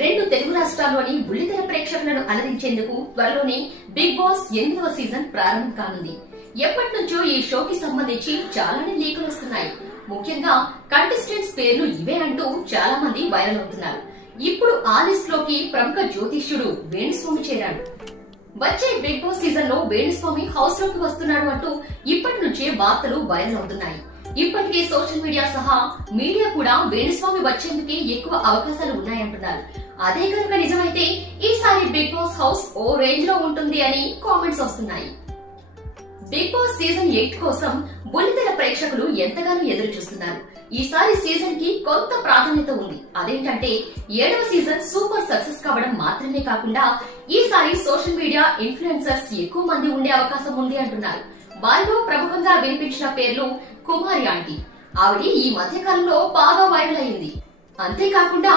రెండు తెలుగు రాష్ట్రాల్లోని బుల్లితెర ప్రేక్షకులను అలరించేందుకు త్వరలోనే బిగ్ బాస్ 8వ సీజన్ ప్రారంభం కానుంది. ఎప్పటి నుంచో ఈ షోకి సంబంధించి చాలానే లీకులు వస్తున్నాయి. ముఖ్యంగా కంటెస్టెంట్స్ పేర్లు ఇవే అంటూ చాలా మంది వైరల్ అవుతున్నారు. ఇప్పుడు ఆ లిస్ట్ లోకి ప్రముఖ జ్యోతిష్యుడు వేణుస్వామి చేరాడు. వచ్చే బిగ్ బాస్ సీజన్ లో వేణుస్వామి హౌస్ లోకి వస్తున్నాడు అంటూ ఇప్పటి నుంచే వార్తలు వైరల్ అవుతున్నాయి. ఇప్పటికే సోషల్ మీడియా సహా మీడియా కూడా వేణుస్వామి వచ్చేందుకే ఎక్కువ అవకాశాలు ఉన్నాయంటున్నారు. అదే కనుక నిజమైతే ఈసారి బిగ్ బాస్ హౌస్ ఓ రేంజ్ లో ఉంటుంది అని కామెంట్స్ వస్తున్నాయి. బిగ్ బాస్ సీజన్ 8 కోసం బుల్లితెర ప్రేక్షకులు ఎంతగానో ఎదురు చూస్తున్నారు. ఈసారి సీజన్ కి కొంత ప్రాధాన్యత ఉంది. అదేంటంటే 7వ సీజన్ సూపర్ సక్సెస్ కావడం మాత్రమే కాకుండా ఈసారి సోషల్ మీడియా ఇన్ఫ్లుయెన్సర్స్ ఎక్కువ మంది ఉండే అవకాశం ఉంది అంటున్నారు. వారిలో ప్రముఖంగా వినిపించిన పేర్లు కుమారి ఆంటీ. ఆవిడ ఈ మధ్య కాలంలో బాగా వైరల్ అయింది. అంతేకాకుండా